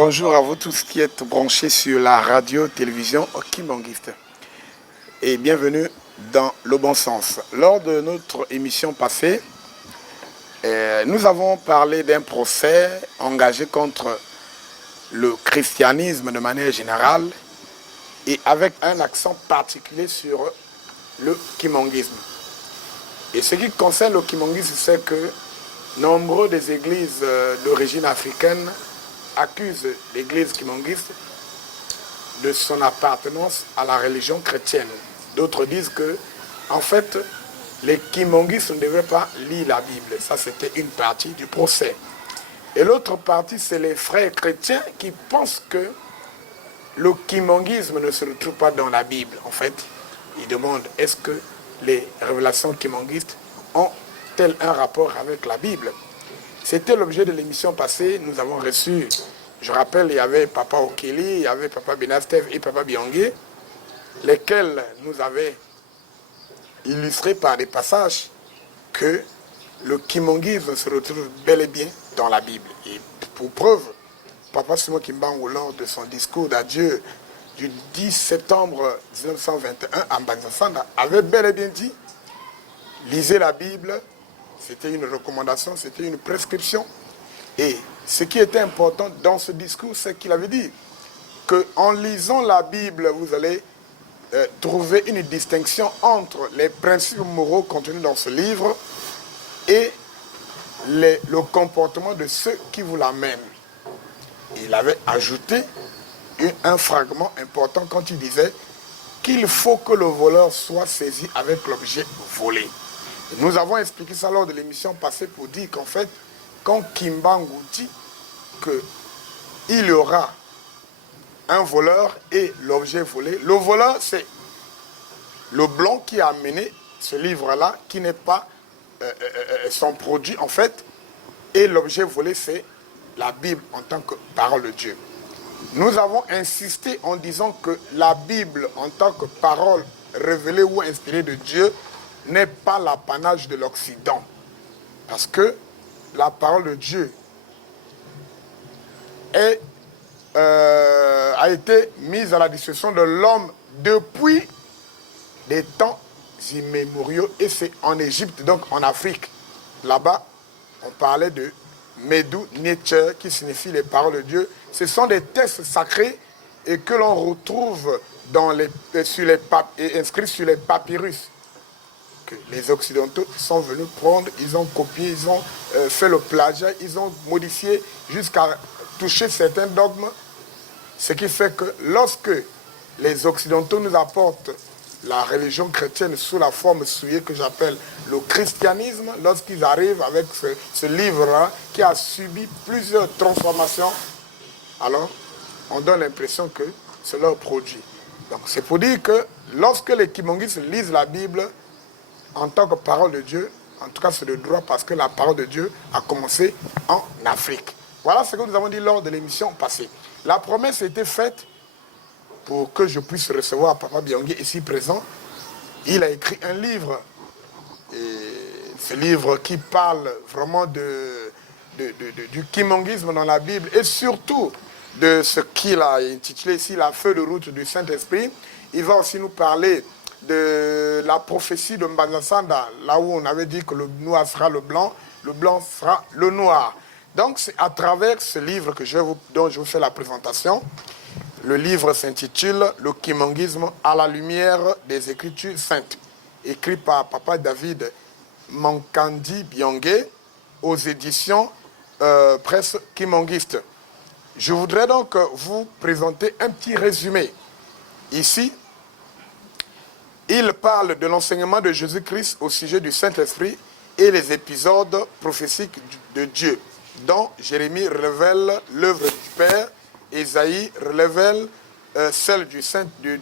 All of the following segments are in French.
Bonjour à vous tous qui êtes branchés sur la radio-télévision Kimbanguiste et bienvenue dans Le Bon Sens. Lors de notre émission passée, nous avons parlé d'un procès engagé contre le christianisme de manière générale et avec un accent particulier sur le kimonguisme. Et ce qui concerne le kimonguisme, c'est que nombreux des églises d'origine africaine accusent l'église kimonguiste de son appartenance à la religion chrétienne. D'autres disent que, en fait, les kimonguistes ne devaient pas lire la Bible. Ça, c'était une partie du procès. Et l'autre partie, c'est les frères chrétiens qui pensent que le kimonguisme ne se retrouve pas dans la Bible. En fait, ils demandent, est-ce que les révélations kimonguistes ont-elles un rapport avec la Bible? C'était l'objet de l'émission passée. Nous avons reçu, je rappelle, il y avait Papa Okeli, il y avait Papa Benastev et Papa Biangé, lesquels nous avaient illustré par des passages que le kimonguisme se retrouve bel et bien dans la Bible. Et pour preuve, Papa Simon Kimbangu, lors de son discours d'adieu du 10 septembre 1921 à Mbanzasanda, avait bel et bien dit, lisez la Bible. C'était une recommandation, c'était une prescription. Et ce qui était important dans ce discours, c'est qu'il avait dit qu'en lisant la Bible, vous allez trouver une distinction entre les principes moraux contenus dans ce livre et le comportement de ceux qui vous l'amènent. Il avait ajouté un fragment important quand il disait qu'il faut que le voleur soit saisi avec l'objet volé. Nous avons expliqué ça lors de l'émission passée pour dire qu'en fait, quand Kimbangu dit qu'il y aura un voleur et l'objet volé, le voleur, c'est le blanc qui a amené ce livre-là, qui n'est pas son produit en fait, et l'objet volé, c'est la Bible en tant que parole de Dieu. Nous avons insisté en disant que la Bible en tant que parole révélée ou inspirée de Dieu n'est pas l'apanage de l'Occident. Parce que la parole de Dieu a été mise à la disposition de l'homme depuis des temps immémoriaux. Et c'est en Égypte, donc en Afrique. Là-bas, on parlait de Medou Nietzsche, qui signifie les paroles de Dieu. Ce sont des textes sacrés et que l'on retrouve inscrits sur les papyrus. Que les Occidentaux sont venus prendre, ils ont copié, ils ont fait le plagiat, ils ont modifié jusqu'à toucher certains dogmes. Ce qui fait que lorsque les Occidentaux nous apportent la religion chrétienne sous la forme souillée que j'appelle le christianisme, lorsqu'ils arrivent avec ce livre-là qui a subi plusieurs transformations, alors on donne l'impression que c'est leur produit. Donc c'est pour dire que lorsque les kimonguistes lisent la Bible, en tant que parole de Dieu, en tout cas c'est le droit parce que la parole de Dieu a commencé en Afrique. Voilà ce que nous avons dit lors de l'émission passée. La promesse a été faite pour que je puisse recevoir Papa Biangé ici présent. Il a écrit un livre, et ce livre qui parle vraiment du kimonguisme dans la Bible et surtout de ce qu'il a intitulé ici la feuille de route du Saint-Esprit. Il va aussi nous parler de la prophétie de Mbanzasanda, là où on avait dit que le noir sera le blanc sera le noir. Donc c'est à travers ce livre dont je vous fais la présentation. Le livre s'intitule « Le kimonguisme à la lumière des Écritures saintes », écrit par Papa David Mankandi Biangé aux éditions Presse Kimonguiste. Je voudrais donc vous présenter un petit résumé. Ici, il parle de l'enseignement de Jésus-Christ au sujet du Saint-Esprit et les épisodes prophétiques de Dieu, dont Jérémie révèle l'œuvre du Père, Ésaïe révèle celle du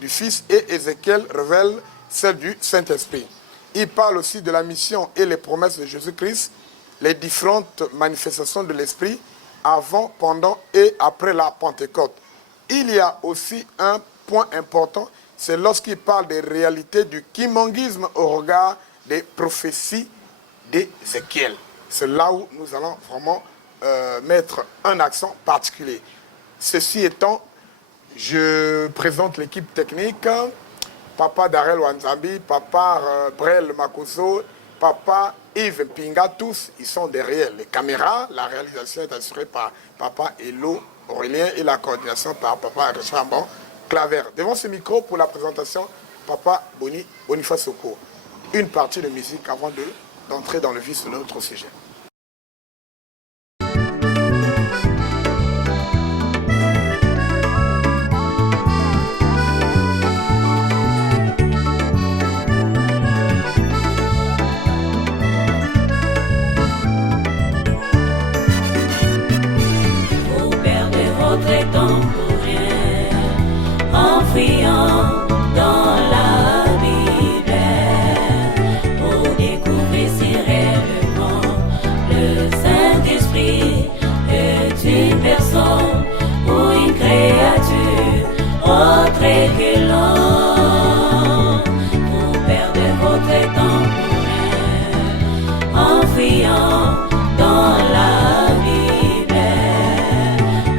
Fils et Ézéchiel révèle celle du Saint-Esprit. Il parle aussi de la mission et les promesses de Jésus-Christ, les différentes manifestations de l'Esprit avant, pendant et après la Pentecôte. Il y a aussi un point important, c'est lorsqu'il parle des réalités du kimonguisme au regard des prophéties d'Ézéchiel. C'est là où nous allons vraiment mettre un accent particulier. Ceci étant, je présente l'équipe technique. Papa Darel Wanzambi, Papa Brel Makoso, Papa Yves Pinga, tous, ils sont derrière les caméras. La réalisation est assurée par Papa Elo Aurélien et la coordination par Papa Richambon Claver. Devant ce micro pour la présentation, Papa Boniface Soko. Une partie de musique avant d'entrer dans le vif de notre sujet. Dans la Bible, pour découvrir si réellement le Saint-Esprit est une personne ou une créature autre que l'homme. Vous perdez votre temps pour rien en fuyant dans la Bible,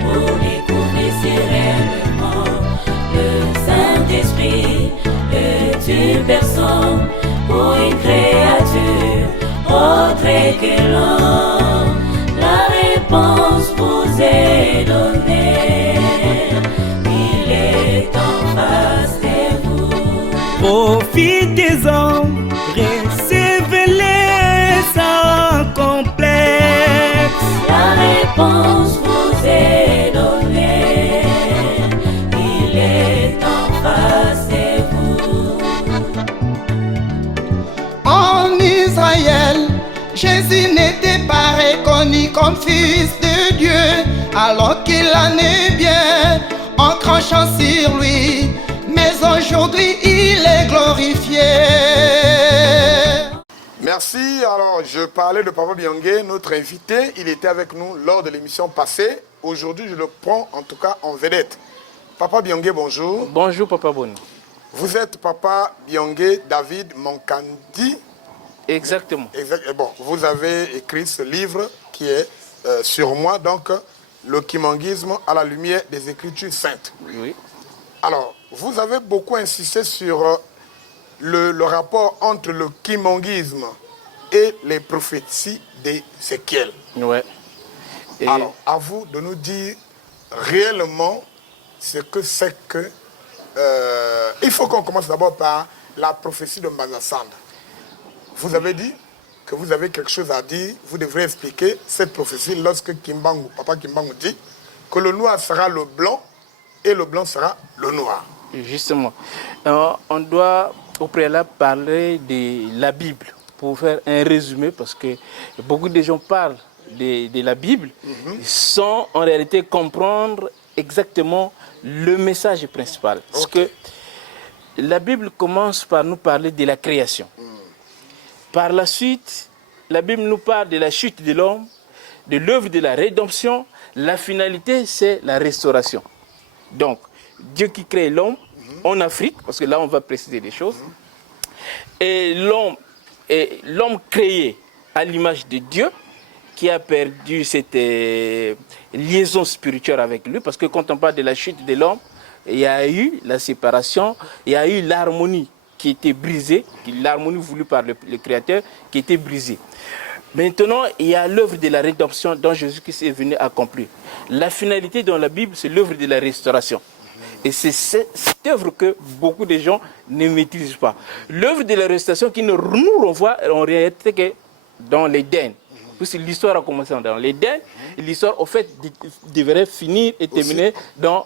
pour découvrir si réellement le Saint-Esprit est une personne ou une créature autre que l'homme. La réponse vous est donnée, il est en face de vous. Profitez-en, recevez-les sans complexe. La réponse vous est donnée, il est en face de vous. En Israël, Jésus n'était pas reconnu comme fils de Dieu, alors qu'il en est bien en crachant sur lui. Mais aujourd'hui, il est glorifié. Merci. Alors, je parlais de Papa Biangé, notre invité. Il était avec nous lors de l'émission passée. Aujourd'hui, je le prends en tout cas en vedette. Papa Biangé, bonjour. Bonjour, Papa Boni. Vous êtes Papa Biangé David Monkandi. Exactement. Bon, vous avez écrit ce livre qui est sur moi, donc le kimanguisme à la lumière des Écritures saintes. Oui. Alors, vous avez beaucoup insisté sur le rapport entre le kimanguisme et les prophéties d'Ézéchiel. Ouais. Et Alors, à vous de nous dire réellement ce que c'est que... il faut qu'on commence d'abord par la prophétie de Mbazasand. Vous avez dit que vous avez quelque chose à dire, vous devrez expliquer cette prophétie lorsque Papa Kimbangu dit que le noir sera le blanc et le blanc sera le noir. justement, on doit au préalable parler de la Bible pour faire un résumé parce que beaucoup de gens parlent de la Bible sans en réalité comprendre exactement le message principal. Parce que la Bible commence par nous parler de la création. Par la suite, la Bible nous parle de la chute de l'homme, de l'œuvre de la rédemption. La finalité, c'est la restauration. Donc, Dieu qui crée l'homme en Afrique, parce que là, on va préciser les choses. Et l'homme créé à l'image de Dieu, qui a perdu cette liaison spirituelle avec lui, parce que quand on parle de la chute de l'homme, il y a eu la séparation, il y a eu l'harmonie qui était brisée, l'harmonie voulue par le Créateur qui était brisée. Maintenant, il y a l'œuvre de la rédemption dont Jésus-Christ est venu accomplir. La finalité dans la Bible, c'est l'œuvre de la restauration. Et c'est cette œuvre que beaucoup de gens ne maîtrisent pas. L'œuvre de la restauration qui nous renvoie en réalité que dans l'Éden. Puisque l'histoire a commencé dans l'Éden, l'histoire, au fait, devrait finir et terminer dans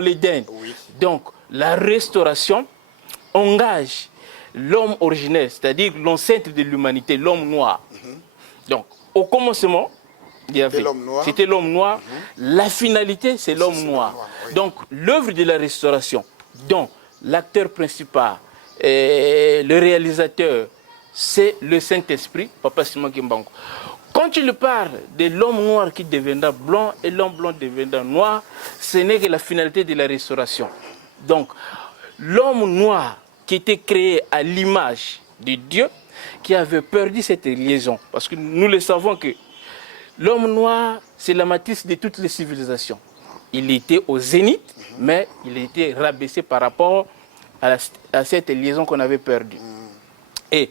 l'Éden. Oui. Donc, la restauration engage l'homme originel, c'est-à-dire l'ancêtre de l'humanité, l'homme noir. Donc, au commencement, c'était l'homme noir. La finalité, c'est l'homme noir. Oui. Donc, l'œuvre de la restauration, dont l'acteur principal, le réalisateur, c'est le Saint-Esprit, Papa Simon Kimbangu. Quand il parle de l'homme noir qui deviendra blanc et l'homme blanc deviendra noir, ce n'est que la finalité de la restauration. Donc, l'homme noir qui était créé à l'image de Dieu, qui avait perdu cette liaison. Parce que nous le savons que l'homme noir, c'est la matrice de toutes les civilisations. il était au zénith, mais il était rabaissé par rapport à cette liaison qu'on avait perdue. Et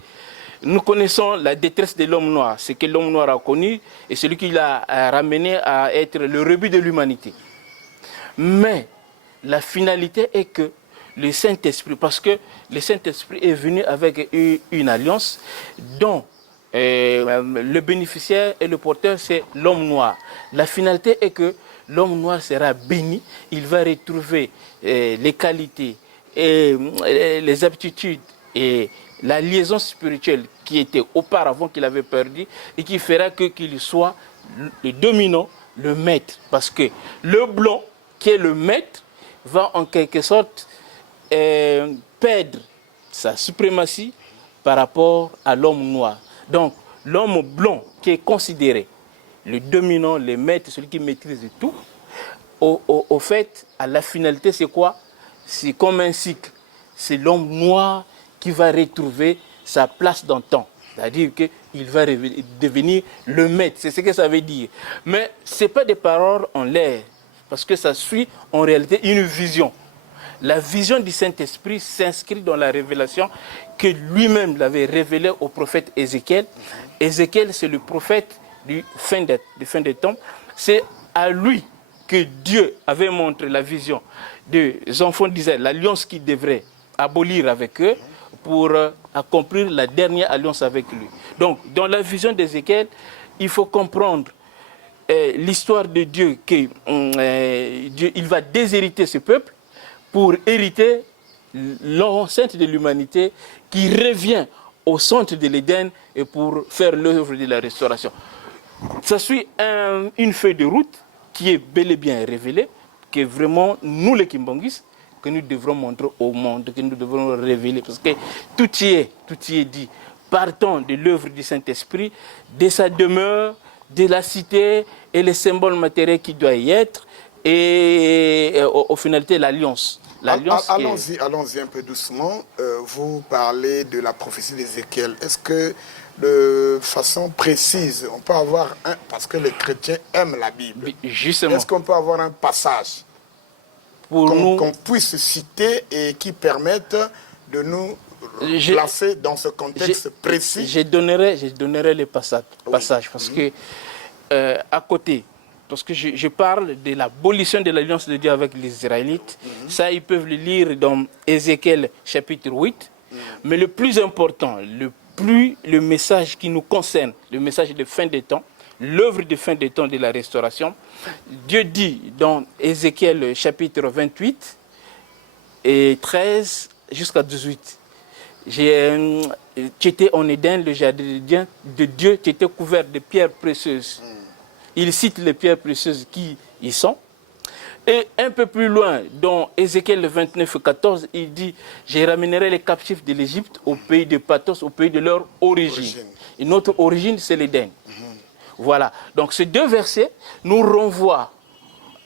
nous connaissons la détresse de l'homme noir, ce que l'homme noir a connu et celui qui l'a ramené à être le rebut de l'humanité. Mais la finalité est que le Saint-Esprit, parce que le Saint-Esprit est venu avec une alliance dont le bénéficiaire et le porteur, c'est l'homme noir. La finalité est que l'homme noir sera béni, il va retrouver les qualités et les aptitudes et la liaison spirituelle qui était auparavant qu'il avait perdu et qui fera qu'il soit le dominant, le maître. Parce que le blanc, qui est le maître, va en quelque sorte perdre sa suprématie par rapport à l'homme noir. Donc, l'homme blanc qui est considéré le dominant, le maître, celui qui maîtrise tout, au fait, à la finalité, c'est quoi? C'est comme un cycle. C'est l'homme noir qui va retrouver sa place dans le temps. C'est-à-dire qu'il va devenir le maître. C'est ce que ça veut dire. Mais ce n'est pas des paroles en l'air, parce que ça suit en réalité une vision. La vision du Saint-Esprit s'inscrit dans la révélation que lui-même l'avait révélée au prophète Ézéchiel. Ézéchiel, c'est le prophète du fin des temps. C'est à lui que Dieu avait montré la vision des enfants d'Israël, l'alliance qu'il devrait abolir avec eux pour accomplir la dernière alliance avec lui. Donc, dans la vision d'Ézéchiel, il faut comprendre l'histoire de Dieu, qu'il va déshériter ce peuple pour hériter l'enceinte de l'humanité qui revient au centre de l'Éden et pour faire l'œuvre de la restauration. Ça suit une feuille de route qui est bel et bien révélée, que vraiment, nous les Kimbangis, que nous devrons montrer au monde, que nous devrons révéler, parce que tout y est dit. Partons de l'œuvre du Saint-Esprit, de sa demeure, de la cité et les symboles matériels qui doivent y être, et au finalité, l'alliance. Allons-y un peu doucement. Vous parlez de la prophétie d'Ézéchiel. Est-ce que de façon précise, on peut avoir un... Parce que les chrétiens aiment la Bible. Justement. Est-ce qu'on peut avoir un passage qu'on puisse citer et qui permette de nous placer dans ce contexte précis? Je donnerai les passages parce que à côté, parce que je parle de l'abolition de l'alliance de Dieu avec les Israélites. Ça, ils peuvent le lire dans Ézéchiel chapitre 8. Mais le plus important, le message qui nous concerne, le message de fin des temps, l'œuvre de fin des temps de la restauration, Dieu dit dans Ézéchiel chapitre 28 et 13 jusqu'à 18. Tu étais en Éden, le jardin de Dieu, tu étais couvert de pierres précieuses. Il cite les pierres précieuses qui y sont. Et un peu plus loin, dans Ézéchiel 29, 14, il dit « Je ramènerai les captifs de l'Égypte au pays de Pathos, au pays de leur origine. » Et notre origine, c'est l'Éden. Voilà. Donc ces deux versets nous renvoient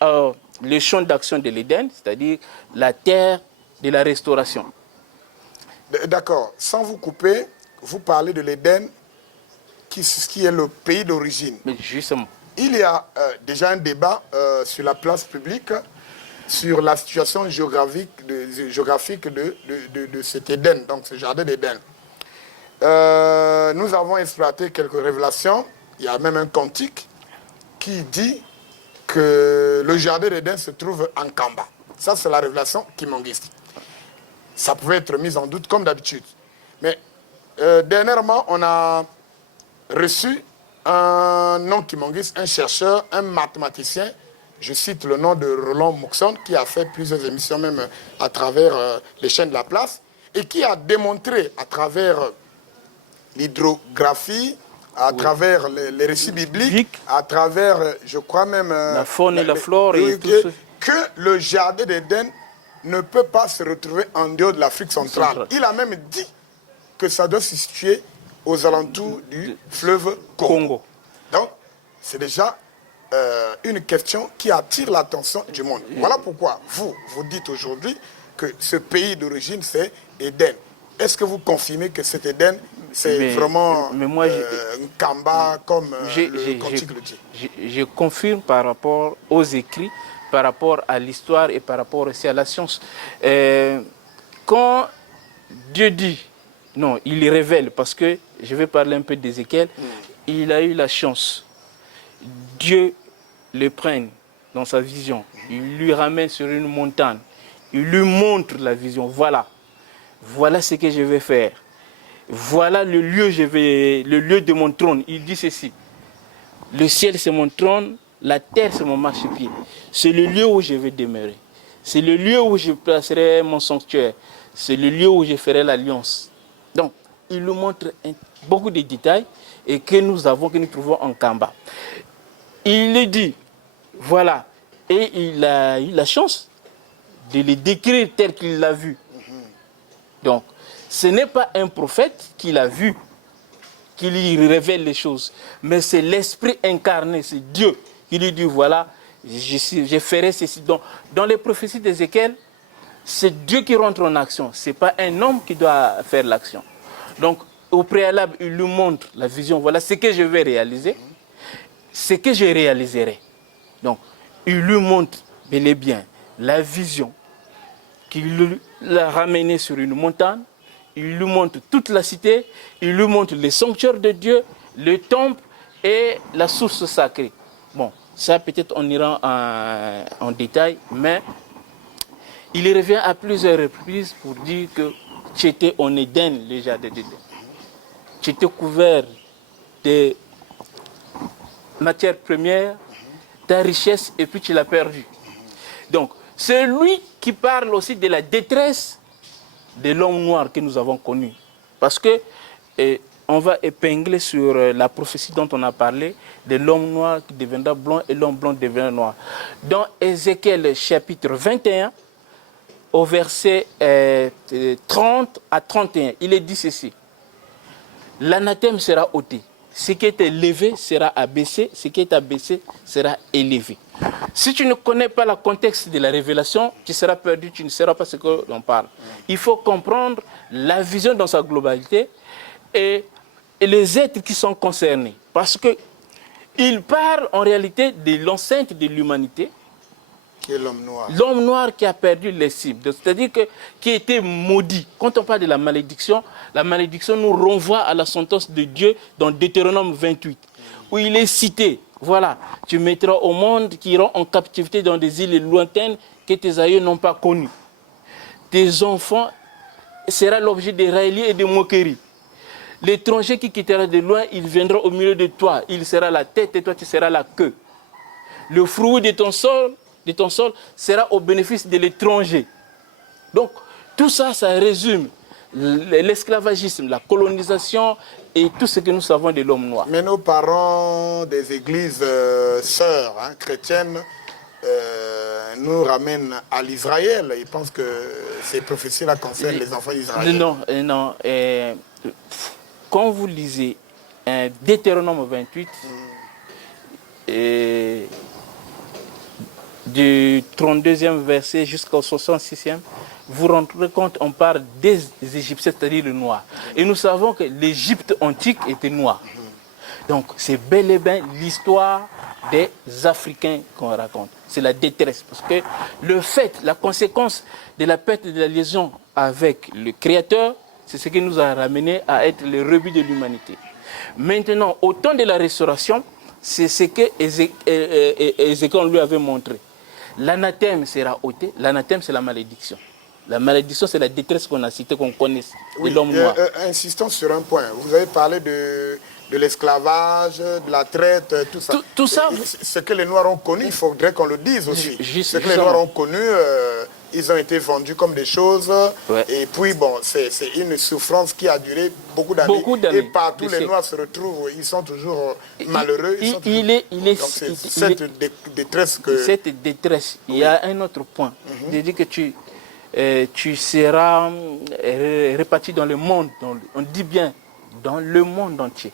le champ d'action de l'Éden, c'est-à-dire la terre de la restauration. D'accord. Sans vous couper, vous parlez de l'Éden, qui est le pays d'origine. Mais justement. Il y a déjà un débat sur la place publique sur la situation géographique de cet Éden, donc ce jardin d'Éden. Nous avons exploité quelques révélations. Il y a même un cantique qui dit que le jardin d'Éden se trouve en Kamba. Ça, c'est la révélation kimangiste. Ça pouvait être mis en doute comme d'habitude. Mais dernièrement, on a reçu un nom kimangiste, un chercheur, un mathématicien, je cite le nom de Roland Moxon, qui a fait plusieurs émissions même à travers les chaînes de la place, et qui a démontré à travers l'hydrographie, à travers les récits bibliques, à travers, je crois même... la faune et la flore et tout ça. Que le jardin d'Éden ne peut pas se retrouver en dehors de l'Afrique centrale. Il a même dit que ça doit se situer aux alentours du fleuve Congo. Donc, c'est déjà une question qui attire l'attention du monde. Voilà pourquoi vous dites aujourd'hui que ce pays d'origine, c'est Éden. Est-ce que vous confirmez que cet Éden, c'est vraiment un Kamba, comme le cantique le dit? Je confirme par rapport aux écrits par rapport à l'histoire et par rapport aussi à la science. Quand Dieu dit, non, il révèle, parce que je vais parler un peu d'Ézéchiel, il a eu la chance. Dieu le prenne dans sa vision, il lui ramène sur une montagne, il lui montre la vision. Voilà ce que je vais faire. Voilà le lieu, le lieu de mon trône. Il dit ceci. Le ciel c'est mon trône, la terre c'est mon marchepied. C'est le lieu où je vais demeurer. C'est le lieu où je placerai mon sanctuaire. C'est le lieu où je ferai l'alliance. Donc, il nous montre beaucoup de détails et que nous trouvons en Kamba. Il le dit, voilà, et il a eu la chance de le décrire tel qu'il l'a vu. Donc, ce n'est pas un prophète qui l'a vu, qui lui révèle les choses, mais c'est l'Esprit incarné, c'est Dieu qui lui dit, voilà, je ferai ceci. Donc, dans les prophéties d'Ézéchiel, c'est Dieu qui rentre en action, ce n'est pas un homme qui doit faire l'action. Donc, au préalable, il lui montre la vision, voilà ce que je vais réaliser, ce que je réaliserai. Donc, il lui montre bel et bien la vision qu'il l'a ramenée sur une montagne, il lui montre toute la cité, il lui montre les sanctuaires de Dieu, le temple et la source sacrée. Bon, ça peut-être on ira en détail, mais il revient à plusieurs reprises pour dire que tu étais en Éden, le jardin d'Éden. Tu étais couvert de matières premières, ta richesse, et puis tu l'as perdue. Donc, c'est lui qui parle aussi de la détresse de l'homme noir que nous avons connu. Parce que on va épingler sur la prophétie dont on a parlé, de l'homme noir qui deviendra blanc et l'homme blanc deviendra noir. Dans Ézéchiel chapitre 21, au verset 30 à 31, il est dit ceci. L'anathème sera ôté. Ce qui est élevé sera abaissé, ce qui est abaissé sera élevé. Si tu ne connais pas le contexte de la révélation, tu seras perdu, tu ne sauras pas ce que l'on parle. Il faut comprendre la vision dans sa globalité et les êtres qui sont concernés. Parce qu'il parle en réalité de l'enceinte de l'humanité. Qui est l'homme noir. L'homme noir qui a perdu les cibles, c'est-à-dire qui a été maudit. Quand on parle de la malédiction nous renvoie à la sentence de Dieu dans Deutéronome 28, où il est cité, voilà, tu mettras au monde qui iront en captivité dans des îles lointaines que tes aïeux n'ont pas connues. Tes enfants seront l'objet de railleries et de moqueries. L'étranger qui quittera de loin, il viendra au milieu de toi, il sera la tête et toi tu seras la queue. Le fruit de ton sol sera au bénéfice de l'étranger. Donc, tout ça, ça résume l'esclavagisme, la colonisation et tout ce que nous savons de l'homme noir. Mais nos parents des églises sœurs chrétiennes nous ramènent à l'Israël. Ils pensent que ces prophéties-là concernent les enfants d'Israël. Non. Quand vous lisez Deutéronome 28, du 32e verset jusqu'au 66e, vous rendrez compte, on parle des Égyptiens, c'est-à-dire le noir. Et nous savons que l'Égypte antique était noire. Donc c'est bel et bien l'histoire des Africains qu'on raconte. C'est la détresse. Parce que le fait, la conséquence de la perte de la liaison avec le Créateur, c'est ce qui nous a ramené à être les rebuts de l'humanité. Maintenant, au temps de la restauration, c'est ce que Ézéchiel lui avait montré. L'anathème sera ôté. L'anathème, c'est la malédiction. La malédiction, c'est la détresse qu'on a citée, qu'on connaît, de l'homme noir. Insistons sur un point. Vous avez parlé de l'esclavage, de la traite, tout ça. Tout ça. Ce que les Noirs ont connu, il faudrait qu'on le dise aussi. Ce que les justement. Noirs ont connu, ils ont été vendus comme des choses. Ouais. Et puis, bon, c'est une souffrance qui a duré beaucoup d'années. Et partout, les Noirs se retrouvent, ils sont toujours malheureux. Cette détresse que... Cette détresse, il y a un autre point. Je dis que tu seras réparti dans le monde, on dit bien dans le monde entier.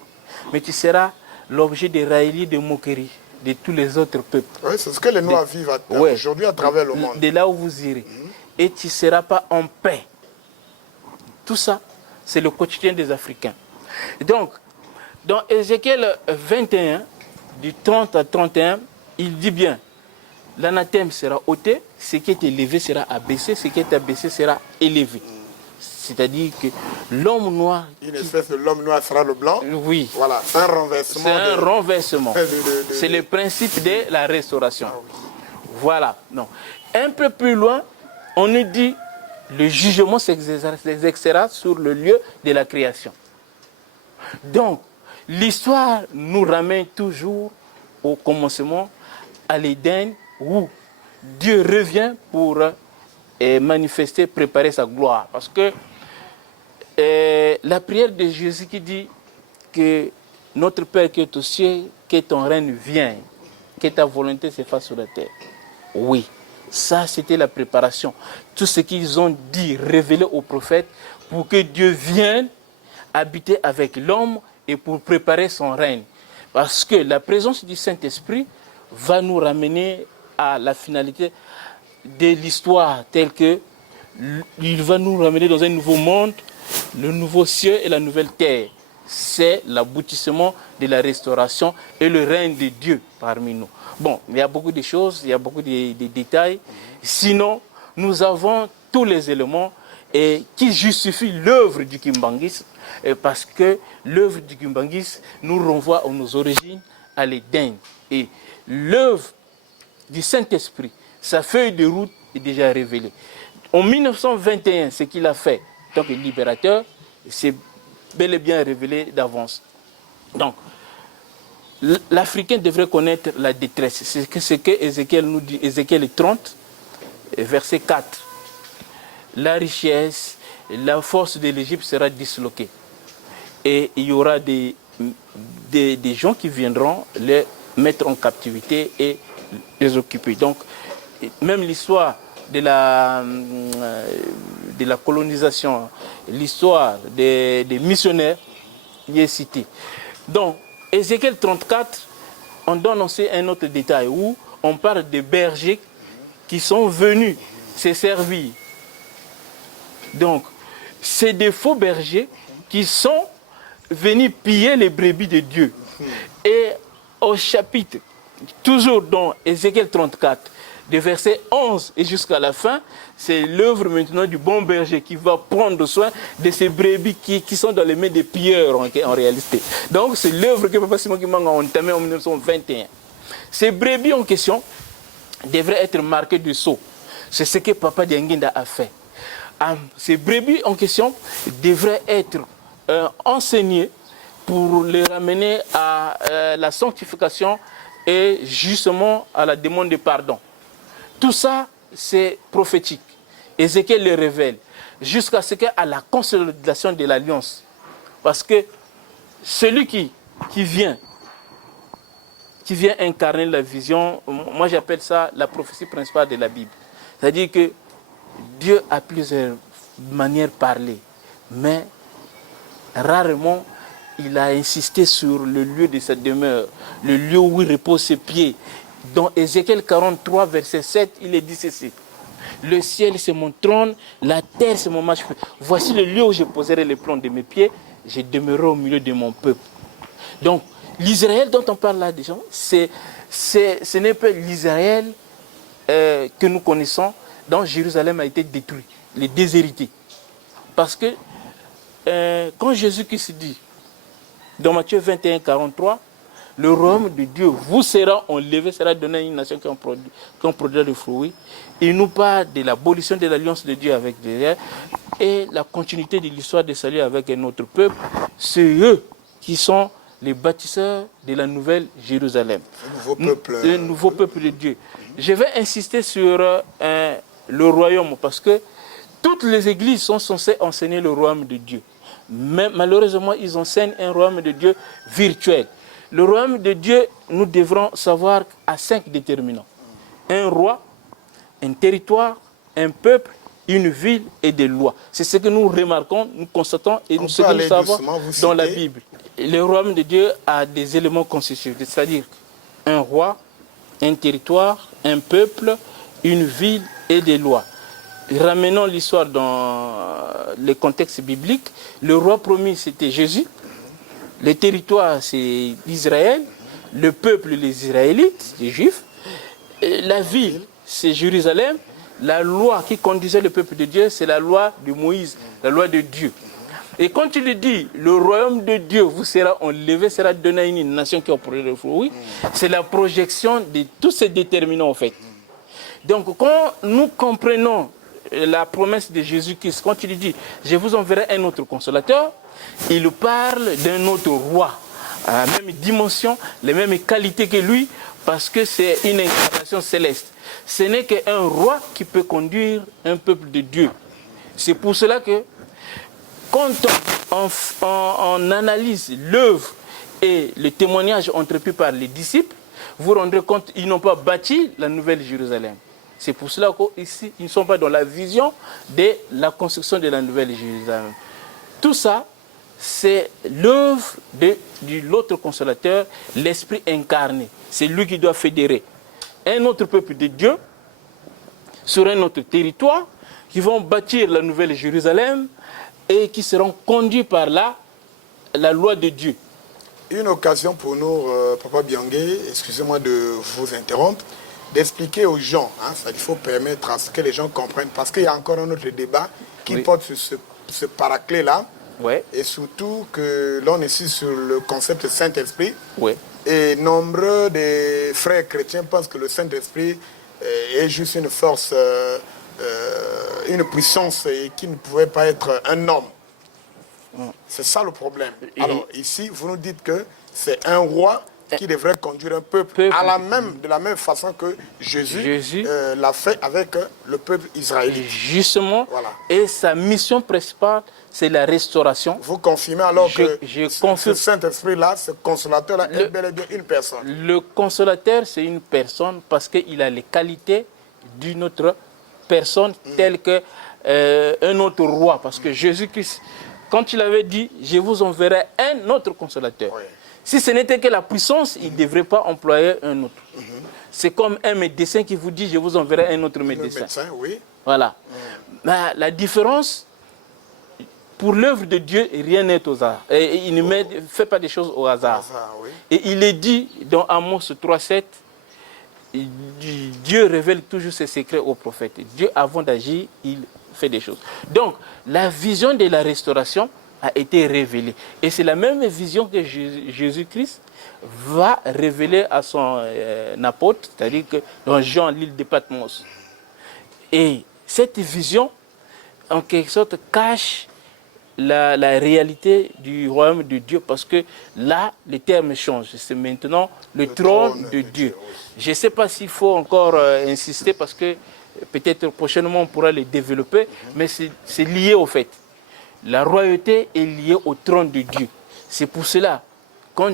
Mais tu seras l'objet des railleries, des moqueries de tous les autres peuples. Oui, c'est ce que les Noirs vivent aujourd'hui à travers le monde. De là où vous irez. Et tu ne seras pas en paix. Tout ça, c'est le quotidien des Africains. Donc, dans Ézéchiel 21, du 30 à 31, il dit bien, l'anathème sera ôté, ce qui est élevé sera abaissé, ce qui est abaissé sera élevé. C'est-à-dire que l'homme noir... Une espèce de l'homme noir sera le blanc. Oui. Voilà, c'est un renversement. C'est un renversement. de- C'est le principe de la restauration. Voilà. Non. Un peu plus loin, on nous dit le jugement s'exercera sur le lieu de la création. Donc, l'histoire nous ramène toujours au commencement, à l'Éden, où Dieu revient pour manifester, préparer sa gloire. Parce que la prière de Jésus qui dit que notre Père qui est aux cieux, que ton règne vienne, que ta volonté se fasse sur la terre. Oui, ça c'était la préparation. Tout ce qu'ils ont dit, révélé aux prophètes pour que Dieu vienne habiter avec l'homme et pour préparer son règne. Parce que la présence du Saint-Esprit va nous ramener à la finalité de l'histoire telle que il va nous ramener dans un nouveau monde, le nouveau ciel et la nouvelle terre. C'est l'aboutissement de la restauration et le règne de Dieu parmi nous. Bon, il y a beaucoup de choses, il y a beaucoup de détails. Sinon, nous avons tous les éléments qui justifient l'œuvre du kimbanguisme, parce que l'œuvre du kimbanguisme nous renvoie à nos origines, à l'Éden. Et l'œuvre du Saint-Esprit, sa feuille de route est déjà révélée. En 1921, ce qu'il a fait, donc le libérateur, c'est bel et bien révélé d'avance. Donc, l'Africain devrait connaître la détresse. C'est ce que Ézéchiel nous dit, Ézéchiel 30, verset 4. La richesse, la force de l'Égypte sera disloquée. Et il y aura des gens qui viendront les mettre en captivité et les occuper. Donc, même l'histoire de la colonisation, l'histoire des missionnaires y est citée. Donc, Ézéchiel 34, on donne aussi un autre détail où on parle des bergers qui sont venus se servir. Donc, c'est des faux bergers qui sont venus piller les brebis de Dieu. Et au chapitre, toujours dans Ézéchiel 34, de verset 11 et jusqu'à la fin, c'est l'œuvre maintenant du bon berger qui va prendre soin de ces brebis qui sont dans les mains des pilleurs en réalité. Donc c'est l'œuvre que Papa Simon Kimbangu a entamée en 1921. Ces brebis en question devraient être marquées de sceau. C'est ce que Papa Dianguinda a fait. Ces brebis en question devraient être enseignées pour les ramener à la sanctification et justement à la demande de pardon. Tout ça, c'est prophétique. Ézéchiel le révèle jusqu'à ce qu'à la consolidation de l'alliance. Parce que celui qui vient incarner la vision, moi j'appelle ça la prophétie principale de la Bible. C'est-à-dire que Dieu a plusieurs manières de parler, mais rarement il a insisté sur le lieu de sa demeure, le lieu où il repose ses pieds. Dans Ézéchiel 43, verset 7, il est dit ceci. Le ciel c'est mon trône, la terre c'est mon marche. Voici le lieu où je poserai les plans de mes pieds, je demeurerai au milieu de mon peuple. Donc, l'Israël dont on parle là déjà, ce n'est pas l'Israël que nous connaissons, dont Jérusalem a été détruit, les déshérités. Parce que quand Jésus-Christ dit, dans Matthieu 21, 43, le royaume de Dieu vous sera enlevé, sera donné à une nation qui en produira des fruits. Il nous parle de l'abolition de l'alliance de Dieu avec Israël et la continuité de l'histoire de salut avec un autre peuple. C'est eux qui sont les bâtisseurs de la nouvelle Jérusalem. Le nouveau peuple de Dieu. Je vais insister sur le royaume parce que toutes les églises sont censées enseigner le royaume de Dieu. Mais malheureusement, ils enseignent un royaume de Dieu virtuel. Le royaume de Dieu, nous devrons savoir à 5 déterminants. Un roi, un territoire, un peuple, une ville et des lois. C'est ce que nous remarquons, nous constatons et ce que nous savons dans la Bible. Le royaume de Dieu a des éléments constitutifs, c'est-à-dire un roi, un territoire, un peuple, une ville et des lois. Ramenons l'histoire dans le contexte biblique. Le roi promis, c'était Jésus. Le territoire, c'est Israël. Le peuple, les Israélites, les Juifs. La ville, c'est Jérusalem. La loi qui conduisait le peuple de Dieu, c'est la loi de Moïse, la loi de Dieu. Et quand il dit, le royaume de Dieu vous sera enlevé, sera donné à une nation qui aura le fruit, c'est la projection de tous ces déterminants en fait. Donc quand nous comprenons la promesse de Jésus-Christ, quand il dit, je vous enverrai un autre consolateur, il parle d'un autre roi, à la même dimension, les mêmes qualités que lui, parce que c'est une incarnation céleste. Ce n'est qu'un roi qui peut conduire un peuple de Dieu. C'est pour cela que quand on analyse l'œuvre et le témoignage entrepris par les disciples, vous vous rendrez compte qu'ils n'ont pas bâti la nouvelle Jérusalem. C'est pour cela qu'ici, ils ne sont pas dans la vision de la construction de la nouvelle Jérusalem. Tout ça, c'est l'œuvre de l'autre consolateur, l'Esprit incarné. C'est lui qui doit fédérer un autre peuple de Dieu sur un autre territoire, qui vont bâtir la nouvelle Jérusalem et qui seront conduits par là la loi de Dieu. Une occasion pour nous, Papa Biangué, excusez-moi de vous interrompre, d'expliquer aux gens, il faut permettre à ce que les gens comprennent, parce qu'il y a encore un autre débat qui porte sur ce paraclet-là, et surtout que l'on est ici sur le concept de Saint-Esprit, et nombreux des frères chrétiens pensent que le Saint-Esprit est juste une force, une puissance et qui ne pouvait pas être un homme. C'est ça le problème. Alors ici, vous nous dites que c'est un roi qui devrait conduire un peuple de la même façon que Jésus l'a fait avec le peuple israélite. Justement, et sa mission principale, c'est la restauration. Vous confirmez alors que ce Saint-Esprit-là, ce consolateur-là, est bel et bien une personne. Le consolateur, c'est une personne parce qu'il a les qualités d'une autre personne, telle qu'un autre roi. Parce que Jésus-Christ, quand il avait dit, je vous enverrai un autre consolateur. Si ce n'était que la puissance, il ne devrait pas employer un autre. C'est comme un médecin qui vous dit, je vous enverrai un autre médecin. Voilà. Mais la différence, pour l'œuvre de Dieu, rien n'est au hasard. Et il ne fait pas des choses au hasard. Et il est dit dans Amos 3,7, Dieu révèle toujours ses secrets aux prophètes. Dieu, avant d'agir, il fait des choses. Donc, la vision de la restauration a été révélée. Et c'est la même vision que Jésus-Christ va révéler à son apôtre, c'est-à-dire que dans Jean, l'île de Patmos. Et cette vision, en quelque sorte, cache la réalité du royaume de Dieu, parce que là, les termes changent. C'est maintenant le trône de Dieu. Je ne sais pas s'il faut encore insister, parce que peut-être prochainement on pourra les développer, mais c'est lié au fait. La royauté est liée au trône de Dieu. C'est pour cela, quand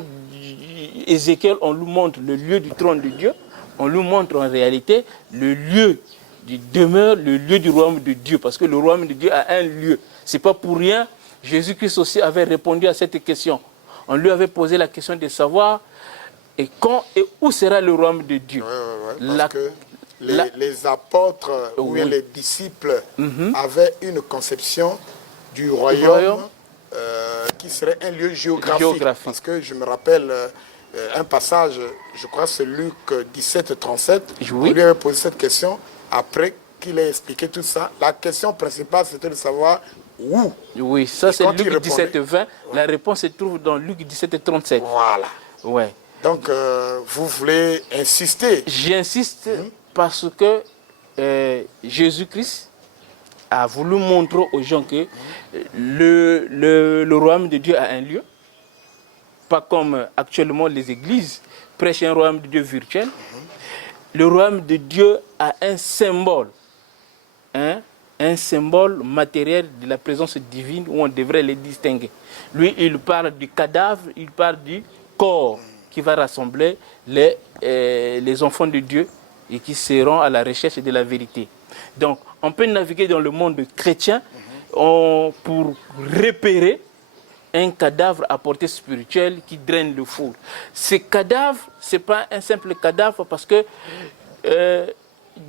Ézéchiel, on lui montre le lieu du trône de Dieu, on lui montre en réalité le lieu du demeure, le lieu du royaume de Dieu, parce que le royaume de Dieu a un lieu. Ce n'est pas pour rien, Jésus-Christ aussi avait répondu à cette question. On lui avait posé la question de savoir et quand et où sera le royaume de Dieu. Parce que les apôtres ou bien les disciples avaient une conception du royaume qui serait un lieu géographique. Parce que je me rappelle un passage, je crois que c'est Luc 17, 37, on lui avait posé cette question après qu'il ait expliqué tout ça. La question principale, c'était de savoir où. Oui, ça c'est Luc 17, 20. La réponse se trouve dans Luc 17, 37. Voilà. Donc, vous voulez insister? J'insiste parce que Jésus-Christ a voulu montrer aux gens que le royaume de Dieu a un lieu, pas comme actuellement les églises prêchent un royaume de Dieu virtuel. Le royaume de Dieu a un symbole, un symbole matériel de la présence divine où on devrait les distinguer. Lui, il parle du cadavre, il parle du corps qui va rassembler les enfants de Dieu et qui seront à la recherche de la vérité. Donc, on peut naviguer dans le monde chrétien pour repérer un cadavre à portée spirituelle qui draine le four. Ce cadavre, ce n'est pas un simple cadavre parce que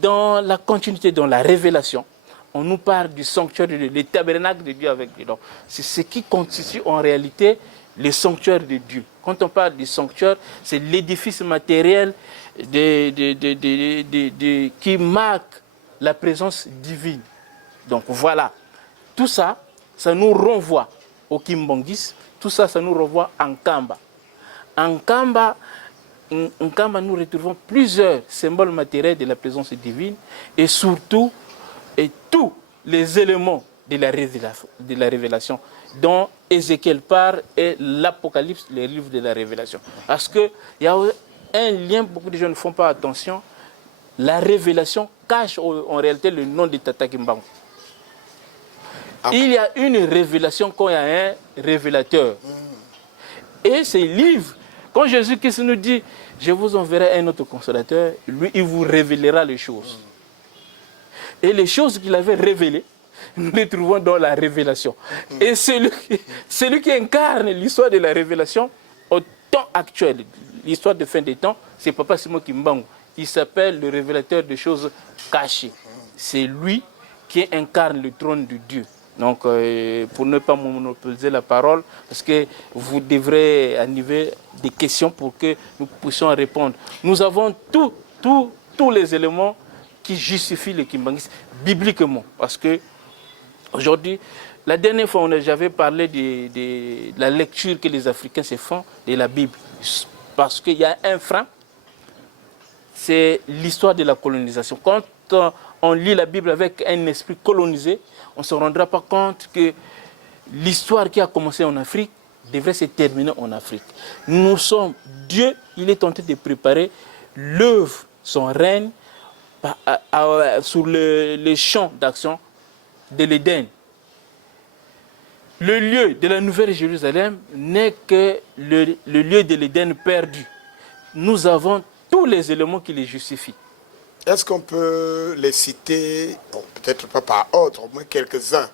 dans la continuité, dans la révélation, on nous parle du sanctuaire, du tabernacle de Dieu avec Dieu. C'est ce qui constitue en réalité le sanctuaire de Dieu. Quand on parle du sanctuaire, c'est l'édifice matériel qui marquent la présence divine. Donc voilà, tout ça, ça nous renvoie au kimbongisme, tout ça, ça nous renvoie en Kamba. En Kamba, nous retrouvons plusieurs symboles matériels de la présence divine et surtout, tous les éléments de la révélation dont Ézéchiel parle et l'Apocalypse, les livres de la révélation. Parce qu'il y a un lien, beaucoup de gens ne font pas attention, la révélation cache en réalité le nom de Tata Kimbangu. Il y a une révélation quand il y a un révélateur. Et ces livres, quand Jésus-Christ nous dit, je vous enverrai un autre consolateur, lui, il vous révélera les choses. Et les choses qu'il avait révélées, nous les trouvons dans la révélation. Et celui qui incarne l'histoire de la révélation au temps actuel, l'histoire de fin des temps, c'est Papa Simon Kimbangu. Il s'appelle le révélateur des choses cachées. C'est lui qui incarne le trône de Dieu. Donc, pour ne pas monopoliser la parole, parce que vous devrez animer des questions pour que nous puissions répondre. Nous avons tous les éléments qui justifient le kimbangisme bibliquement. Parce que aujourd'hui, la dernière fois, j'avais parlé de la lecture que les Africains se font de la Bible. Parce qu'il y a un frein, c'est l'histoire de la colonisation. Quand on lit la Bible avec un esprit colonisé, on ne se rendra pas compte que l'histoire qui a commencé en Afrique devrait se terminer en Afrique. Nous sommes, Dieu, il est en train de préparer l'œuvre, son règne, sur le champ d'action de l'Éden. Le lieu de la Nouvelle Jérusalem n'est que le lieu de l'Éden perdu. Nous avons tous les éléments qui les justifient. Est-ce qu'on peut les citer, bon, peut-être pas par ordre, au moins quelques-uns?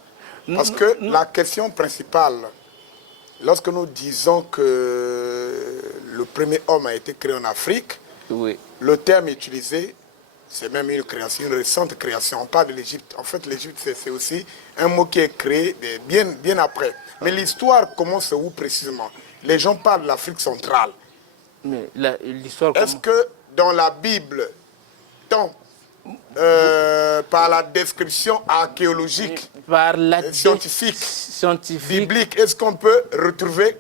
Parce que la question principale, lorsque nous disons que le premier homme a été créé en Afrique, oui, le terme utilisé, c'est même une création, une récente création. On parle de l'Égypte. En fait, l'Égypte, c'est aussi un mot qui est créé bien après. Mais l'histoire commence où précisément? Les gens parlent de l'Afrique centrale. Mais l'histoire. Est-ce que dans la Bible, tant par la description archéologique, par la scientifique, biblique, est-ce qu'on peut retrouver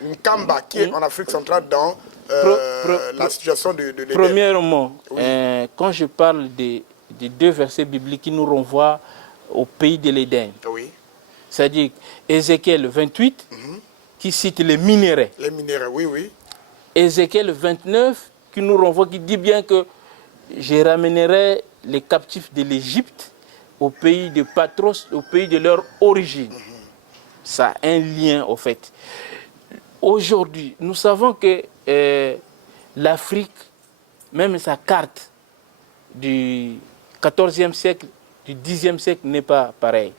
une Kamba qui est en Afrique centrale dans la situation de l'Éden? Premièrement, oui, quand je parle des deux versets bibliques qui nous renvoient au pays de l'Éden, oui, c'est-à-dire Ézéchiel 28, qui cite les minéraux. Les minéraux, oui, oui. Ézéchiel 29, qui nous renvoie, qui dit bien que je ramènerai les captifs de l'Égypte au pays de Patros, au pays de leur origine. Ça a un lien, au fait. Aujourd'hui, nous savons que l'Afrique, même sa carte du 14e siècle, du 10e siècle n'est pas pareille.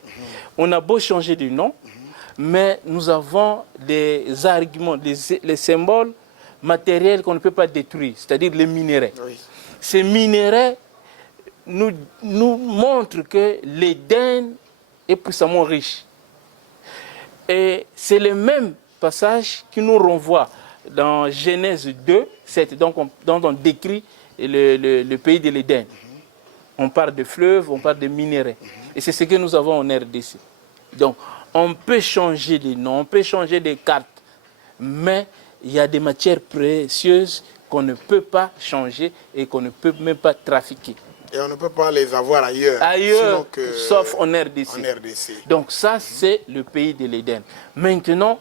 On a beau changer de nom, mais nous avons des arguments, les symboles matériels qu'on ne peut pas détruire, c'est-à-dire les minéraux. Oui. Ces minéraux nous montrent que l'Éden est puissamment riche. Et c'est le même passage qui nous renvoie dans Genèse 2, 7, dont on décrit le pays de l'Éden. On parle de fleuves, on parle de minéraux. Et c'est ce que nous avons en RDC. Donc, on peut changer les noms, on peut changer des cartes, mais il y a des matières précieuses qu'on ne peut pas changer et qu'on ne peut même pas trafiquer. Et on ne peut pas les avoir ailleurs, sauf en RDC. Donc ça, c'est le pays de l'Éden. Maintenant,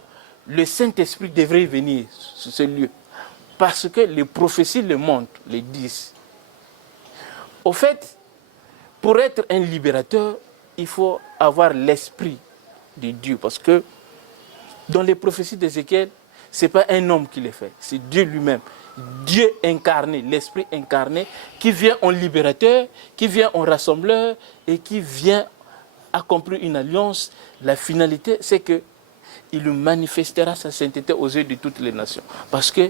le Saint-Esprit devrait venir sur ce lieu. Parce que les prophéties le montrent, le disent. Au fait, pour être un libérateur, il faut avoir l'esprit de Dieu. Parce que dans les prophéties d'Ézéchiel, ce n'est pas un homme qui les fait, c'est Dieu lui-même. Dieu incarné, l'Esprit incarné, qui vient en libérateur, qui vient en rassembleur et qui vient accomplir une alliance. La finalité, c'est qu'il manifestera sa sainteté aux yeux de toutes les nations. Parce que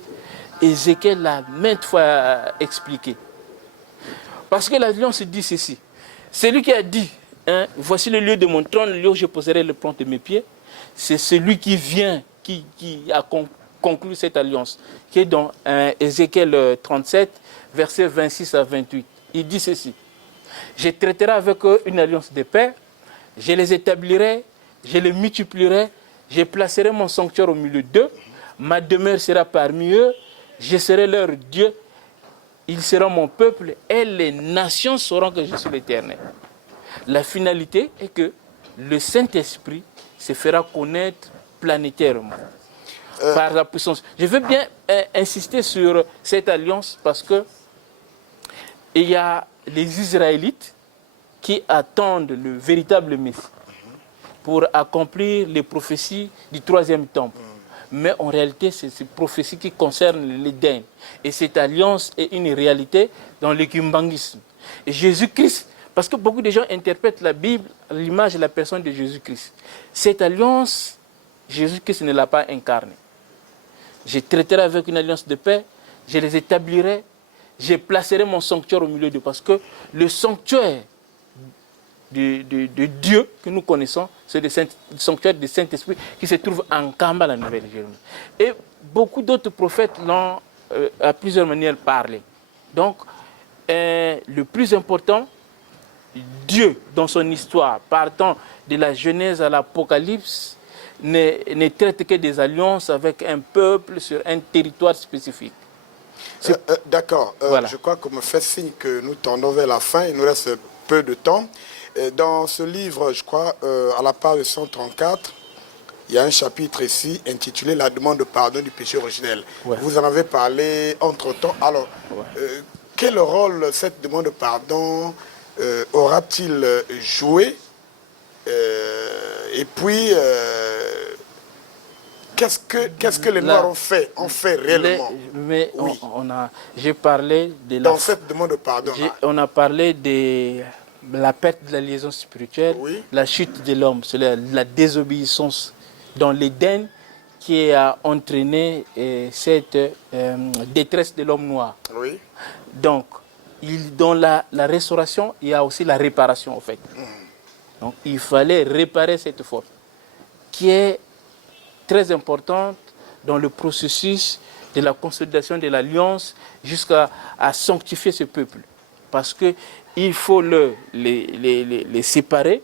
Ézéchiel l'a maintes fois expliqué. Parce que l'alliance dit ceci. C'est lui qui a dit, voici le lieu de mon trône, le lieu où je poserai le plante de mes pieds. C'est celui qui vient, qui a conclu cette alliance, qui est dans Ézéchiel 37, versets 26 à 28. Il dit ceci. Je traiterai avec eux une alliance de paix, je les établirai, je les multiplierai, je placerai mon sanctuaire au milieu d'eux, ma demeure sera parmi eux, je serai leur Dieu, ils seront mon peuple et les nations sauront que je suis l'Éternel. La finalité est que le Saint-Esprit se fera connaître planétairement par la puissance. Je veux bien insister sur cette alliance parce que il y a les Israélites qui attendent le véritable Messie pour accomplir les prophéties du troisième temple. Mais en réalité, c'est ces prophéties qui concernent l'Éden. Et cette alliance est une réalité dans l'écumbangisme. Et Jésus-Christ, parce que beaucoup de gens interprètent la Bible à l'image de la personne de Jésus-Christ. Cette alliance, Jésus-Christ ne l'a pas incarnée. Je traiterai avec une alliance de paix, je les établirai, je placerai mon sanctuaire au milieu d'eux. Parce que le sanctuaire de Dieu que nous connaissons, c'est le sanctuaire du Saint-Esprit qui se trouve en Kamba, la Nouvelle-Jérusalem. Et beaucoup d'autres prophètes l'ont à plusieurs manières parlé. Donc, le plus important, Dieu, dans son histoire, partant de la Genèse à l'Apocalypse, ne traite que des alliances avec un peuple sur un territoire spécifique. D'accord. Voilà. Je crois qu'on me fait signe que nous tendons vers la fin. Il nous reste peu de temps. Dans ce livre, je crois, à la page 134, il y a un chapitre ici intitulé « La demande de pardon du péché originel ». Ouais. Vous en avez parlé entre-temps. Alors, quel rôle cette demande de pardon aura-t-il joué? Et puis, qu'est-ce que les Noirs ont fait réellement? Mais oui. J'ai parlé de dans cette demande de pardon. On a parlé de la perte de la liaison spirituelle, oui. La chute de l'homme, c'est la désobéissance dans l'Éden qui a entraîné cette détresse de l'homme noir. Oui. Donc, dans la restauration, il y a aussi la réparation en fait. Donc, il fallait réparer cette faute qui est très importante dans le processus de la consolidation de l'alliance jusqu'à sanctifier ce peuple. Parce qu'il faut les séparer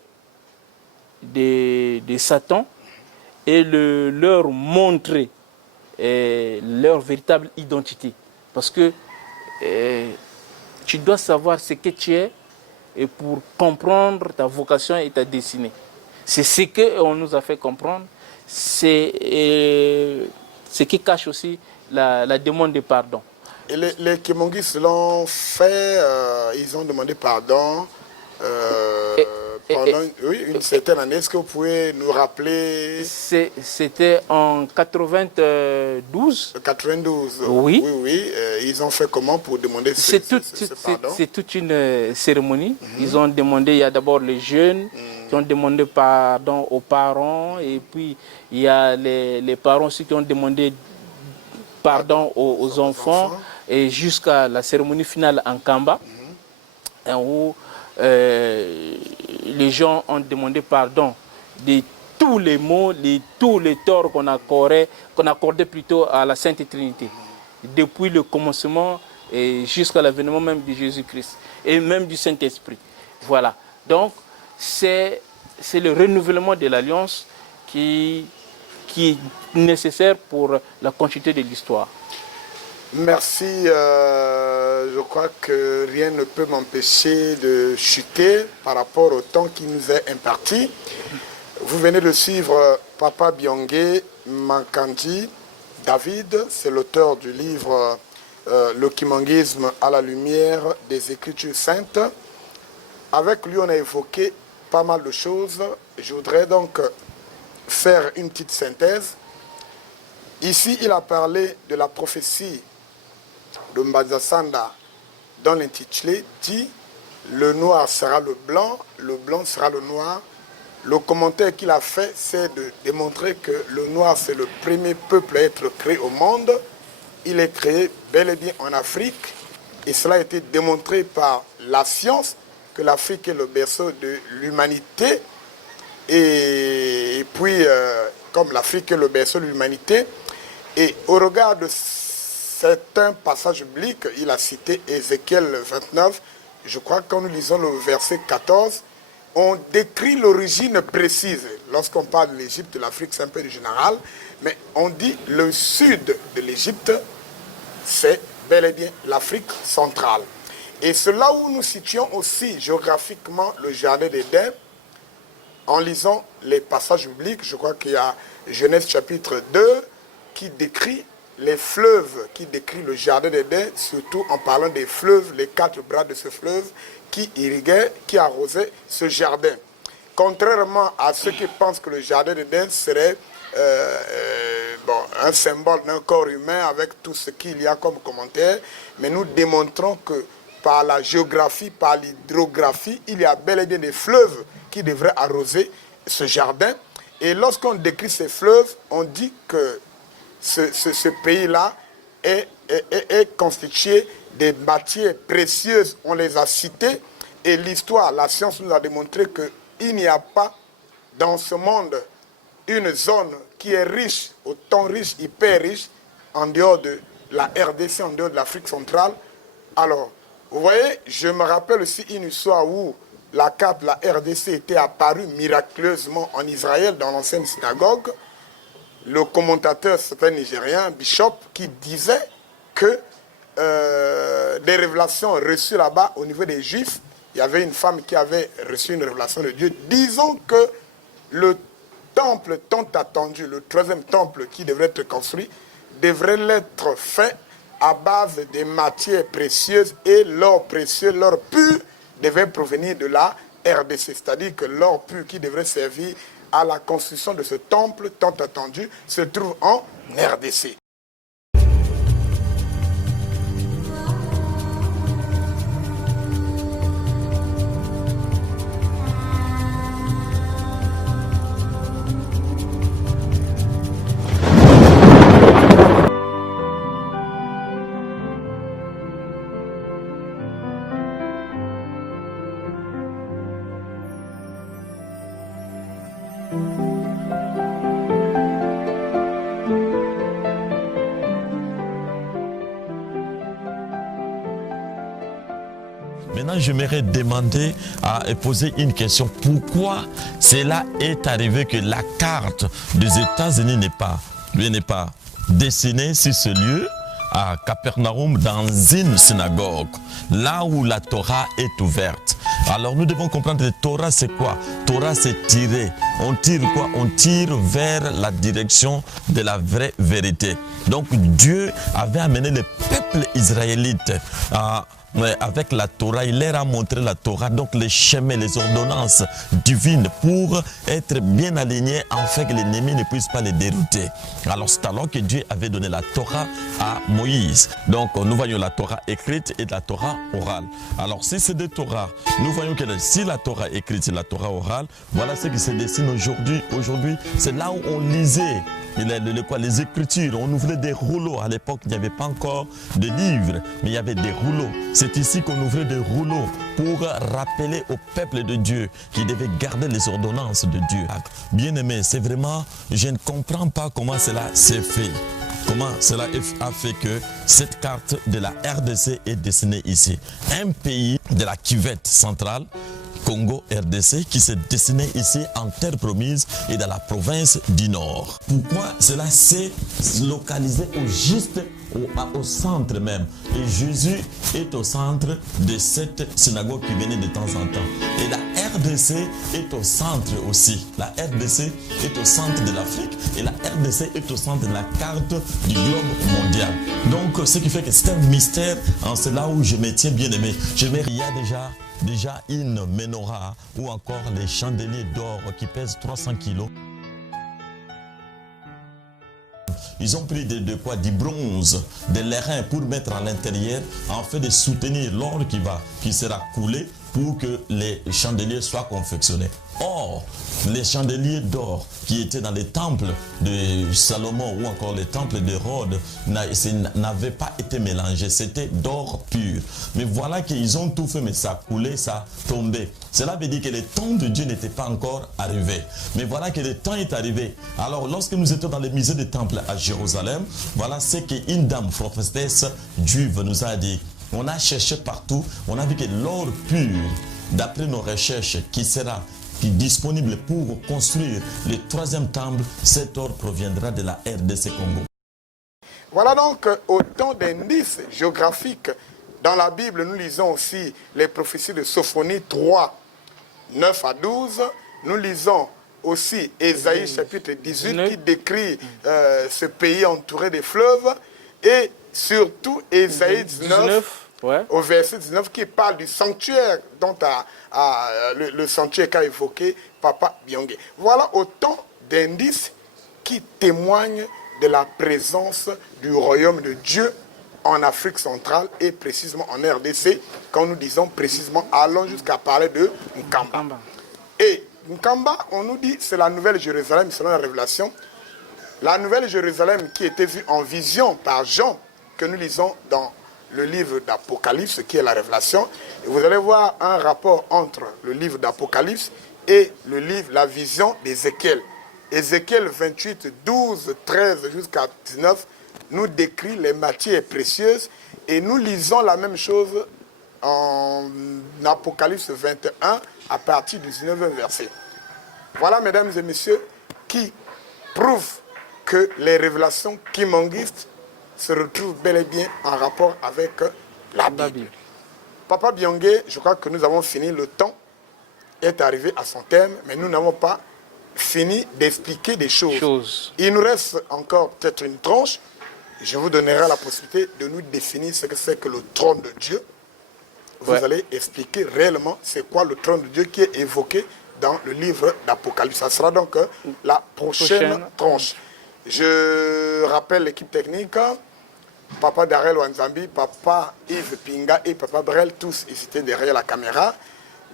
de Satan et leur montrer leur véritable identité. Parce que tu dois savoir ce que tu es et pour comprendre ta vocation et ta destinée. C'est ce qu'on nous a fait comprendre. C'est ce qui cache aussi la demande de pardon. Et les Kimongis l'ont fait, ils ont demandé pardon pendant une certaine année. Est-ce que vous pouvez nous rappeler? C'était en 92. 92. Oui. Oui. Ils ont fait comment pour demander ce pardon? C'est toute une cérémonie. Ils ont demandé, il y a d'abord les jeunes qui ont demandé pardon aux parents, et puis il y a les parents aussi qui ont demandé pardon aux enfants, et jusqu'à la cérémonie finale en Kamba, où les gens ont demandé pardon de tous les maux, de tous les torts qu'on accordait plutôt à la Sainte Trinité, depuis le commencement et jusqu'à l'avènement même de Jésus-Christ et même du Saint-Esprit. Voilà. Donc, c'est le renouvellement de l'alliance qui est nécessaire pour la continuité de l'histoire. Merci. Je crois que rien ne peut m'empêcher de chuter par rapport au temps qui nous est imparti. Vous venez de suivre Papa Byongé Mankandji David, c'est l'auteur du livre Le Kimangisme à la lumière des Écritures saintes. Avec lui, on a évoqué pas mal de choses. Je voudrais donc faire une petite synthèse. Ici, il a parlé de la prophétie de Mbanza Sanda, dont l'intitulé dit « Le noir sera le blanc sera le noir ». Le commentaire qu'il a fait, c'est de démontrer que le noir, c'est le premier peuple à être créé au monde. Il est créé bel et bien en Afrique. Et cela a été démontré par la science, que l'Afrique est le berceau de l'humanité. Et puis, comme l'Afrique est le berceau de l'humanité, et au regard de c'est un passage biblique. Il a cité Ézéchiel 29. Je crois que quand nous lisons le verset 14, on décrit l'origine précise. Lorsqu'on parle de l'Égypte, de l'Afrique, c'est un peu général. Mais on dit le sud de l'Égypte, c'est bel et bien l'Afrique centrale. Et c'est là où nous situons aussi géographiquement le jardin d'Éden. En lisant les passages bibliques, je crois qu'il y a Genèse chapitre 2 qui décrit les fleuves, qui décrit le jardin d'Éden, surtout en parlant des fleuves, les 4 bras de ce fleuve qui irriguaient, qui arrosaient ce jardin. Contrairement à ceux qui pensent que le jardin d'Éden serait un symbole d'un corps humain avec tout ce qu'il y a comme commentaire, mais nous démontrons que par la géographie, par l'hydrographie, il y a bel et bien des fleuves qui devraient arroser ce jardin. Et lorsqu'on décrit ces fleuves, on dit que ce pays-là est constitué des matières précieuses. On les a citées et l'histoire, la science nous a démontré qu'il n'y a pas dans ce monde une zone qui est riche, autant riche, hyper riche, en dehors de la RDC, en dehors de l'Afrique centrale. Alors, vous voyez, je me rappelle aussi une histoire où la carte de la RDC était apparue miraculeusement en Israël, dans l'ancienne synagogue. Le commentateur, c'est un Nigérien, Bishop, qui disait que des révélations reçues là-bas au niveau des Juifs, il y avait une femme qui avait reçu une révélation de Dieu, disant que le temple tant attendu, le 3e temple qui devrait être construit, devrait être fait à base des matières précieuses, et l'or précieux, l'or pur, devait provenir de la RDC. C'est-à-dire que l'or pur qui devrait servir à la construction de ce temple tant attendu se trouve en RDC. Maintenant, j'aimerais demander et poser une question. Pourquoi cela est arrivé que la carte des États-Unis n'est pas dessinée sur ce lieu à Capernaum dans une synagogue, là où la Torah est ouverte? Alors nous devons comprendre que la Torah c'est quoi? Torah c'est tirer. On tire quoi? On tire vers la direction de la vraie vérité. Donc Dieu avait amené le peuple israélite avec la Torah, il leur a montré la Torah, donc les chemins, les ordonnances divines pour être bien alignés afin que l'ennemi ne puisse pas les dérouter. Alors c'est alors que Dieu avait donné la Torah à Moïse. Donc nous voyons la Torah écrite et la Torah orale. Alors si c'est des Torahs, nous voyons que si la Torah écrite et la Torah orale, voilà ce qui se dessine aujourd'hui. Aujourd'hui, c'est là où on lisait les Écritures. On ouvrait des rouleaux. À l'époque, il n'y avait pas encore de livres, mais il y avait des rouleaux. C'est ici qu'on ouvrait des rouleaux pour rappeler au peuple de Dieu qui devait garder les ordonnances de Dieu. Bien aimé, c'est vraiment, je ne comprends pas comment cela s'est fait. Comment cela a fait que cette carte de la RDC est dessinée ici. Un pays de la cuvette centrale, Congo RDC, qui s'est dessiné ici en terre promise et dans la province du Nord. Pourquoi cela s'est localisé au centre même? Et Jésus est au centre de cette synagogue qui venait de temps en temps. Et la RDC est au centre aussi. La RDC est au centre de l'Afrique et la RDC est au centre de la carte du globe mondial. Donc ce qui fait que c'est un mystère, c'est là où je me tiens bien aimé. Il y a déjà une menorah ou encore les chandeliers d'or qui pèsent 300 kilos. Ils ont pris de quoi? Du bronze, de l'airain pour mettre à l'intérieur, en fait de soutenir l'or qui sera coulé pour que les chandeliers soient confectionnés. Or, les chandeliers d'or qui étaient dans les temples de Salomon ou encore les temples de Rhodes n'avaient pas été mélangés, c'était d'or pur. Mais voilà qu'ils ont tout fait, mais ça coulait, ça tombait. Cela veut dire que le temps de Dieu n'était pas encore arrivé. Mais voilà que le temps est arrivé. Alors, lorsque nous étions dans les musées des temples à Jérusalem, voilà ce qu'une dame prophétesse juive nous a dit. On a cherché partout, on a vu que l'or pur, d'après nos recherches, qui sera disponible pour construire le troisième temple, cet or proviendra de la RDC Congo. Voilà donc autant d'indices géographiques. Dans la Bible, nous lisons aussi les prophéties de Sophonie 3, 9 à 12. Nous lisons aussi Ésaïe chapitre 18 qui décrit ce pays entouré de fleuves. Et surtout Ésaïe 19. Ouais. Au verset 19 qui parle du sanctuaire dont le sanctuaire qu'a évoqué Papa Byongé. Voilà autant d'indices qui témoignent de la présence du royaume de Dieu en Afrique centrale et précisément en RDC. Quand nous disons précisément, allons jusqu'à parler de Nkamba. Et Nkamba, on nous dit, c'est la nouvelle Jérusalem selon la révélation. La nouvelle Jérusalem qui était vue en vision par Jean, que nous lisons dans le livre d'Apocalypse, qui est la révélation. Et vous allez voir un rapport entre le livre d'Apocalypse et le livre, la vision d'Ézéchiel. Ézéchiel 28, 12, 13 jusqu'à 19 nous décrit les matières précieuses et nous lisons la même chose en Apocalypse 21 à partir du 19e verset. Voilà, mesdames et messieurs, qui prouve que les révélations kimonguistes se retrouvent bel et bien en rapport avec la Bible. Papa Byongé, je crois que nous avons fini, le temps est arrivé à son terme, mais nous n'avons pas fini d'expliquer des choses. Il nous reste encore peut-être une tranche. Je vous donnerai la possibilité de nous définir ce que c'est que le trône de Dieu. Vous allez expliquer réellement c'est quoi le trône de Dieu qui est évoqué dans le livre d'Apocalypse. Ça sera donc la prochaine tranche. Je rappelle l'équipe technique, Papa Darel Wanzambi, Papa Yves Pinga et Papa Brel, tous ils étaient derrière la caméra.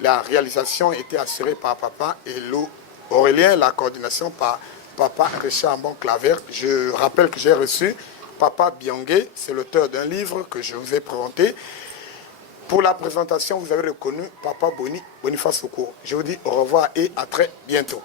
La réalisation était assurée par Papa Elo Aurélien, la coordination par Papa Richard Ambon-Claver. Je rappelle que j'ai reçu Papa Byongé, c'est l'auteur d'un livre que je vous ai présenté. Pour la présentation, vous avez reconnu Papa Boniface Soukour. Je vous dis au revoir et à très bientôt.